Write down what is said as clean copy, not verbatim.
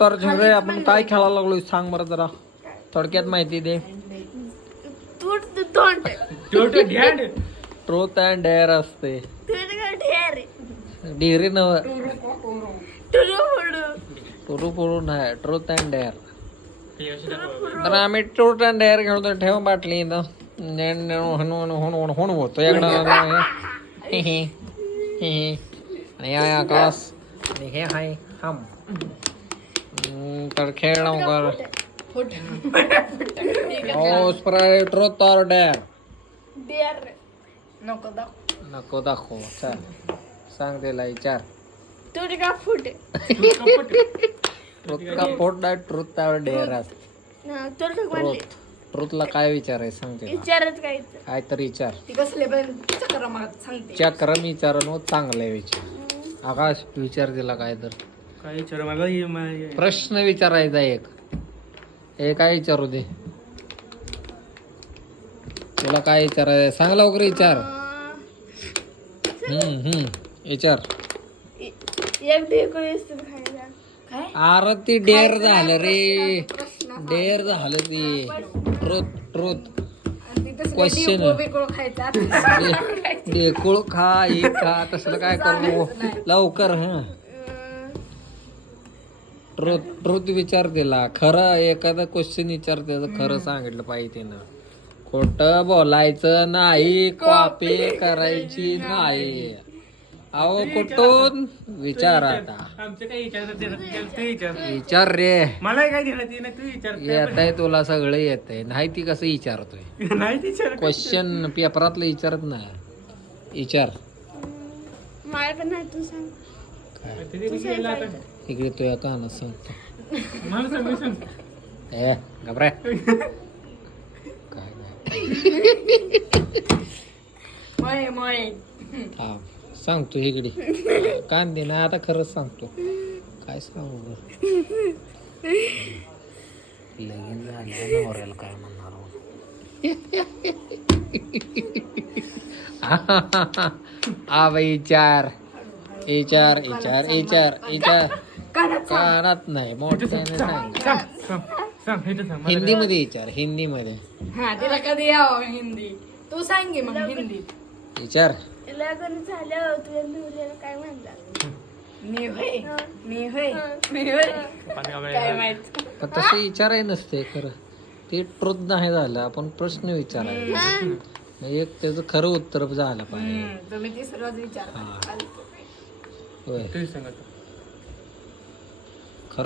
तर सगळे आपण काय खेळायला लागलोय सांग बरं जरा थोडक्यात माहिती दे. ट्रूथ अँड डेअर असते. डिहरी नव टुरू पुरू नाही ट्रूथ अँड डेअर. तर आम्ही ट्रूथ अँड डेअर खेळतो. ठेव बाटली इथं होतो आणि आकाश आणि हे हाय हम. तर खेळ कर स्प्राईट ट्रूथ ऑर डेअर. नको दाखव. चल सांग त्याला विचार. ट्रूथ का फोट नाही ट्रूथ ऑर डेअर असते. ट्रूथला काय विचारायचं सांगते काय तर विचार. चक्रम विचार चांगले विचार. आकाश विचार दिला काय तर काय विचार मला प्रश्न विचारायचा एक. हे काय विचारू दे तुला काय विचारायचं सांग लवकर विचार. विचार. अरे ती डेअर झालं रे. डेअर झालं ती ट्रूथ क्वेश्चन. डेकुळ खा हे खा तसलं काय करू लवकर. ट्रूथ विचार दिला. खरं एखादा क्वेश्चन विचार त्याचं खरं सांगितलं पाहिजे त्यानं. खोटं बोलायचं नाही. कॉपी करायची नाही. अहो कुठून विचार आता. आमचं काय विचार विचार रे. मला काय देणार तू विचार. येतंय तुला सगळं येतंय नाही ती कसं विचारतोय. नाही विचार क्वेश्चन पेपरातलं विचारत नाही. विचार इकडे तुझ्या कानात सांगतो. मला सगळं सांग. ए घबराय काय थांब सांगतो इकडे कांदे ना आता खरंच सांगतो. काय सांगू लगीन झालं नवऱ्याला काय म्हणणार हा बाई विचार विचार विचार विचार विचार. कानात नाही मोठ्याने सांग. हिंदी मध्ये विचार. हिंदी मध्ये तिला कधी यावं हिंदी. तू सांगे मग हिंदी विचार. लग्न झालं तुझ्या नवऱ्याला काय म्हणतात. मी होय काय माहित. पण तसे विचाराय नसते खरं. ते ट्रूथ नाही झालं आपण प्रश्न विचारायचा. एक त्याचं खरं उत्तर झालं पाहिजे. तुम्ही तिसरंच विचार. होय तू सांग आता.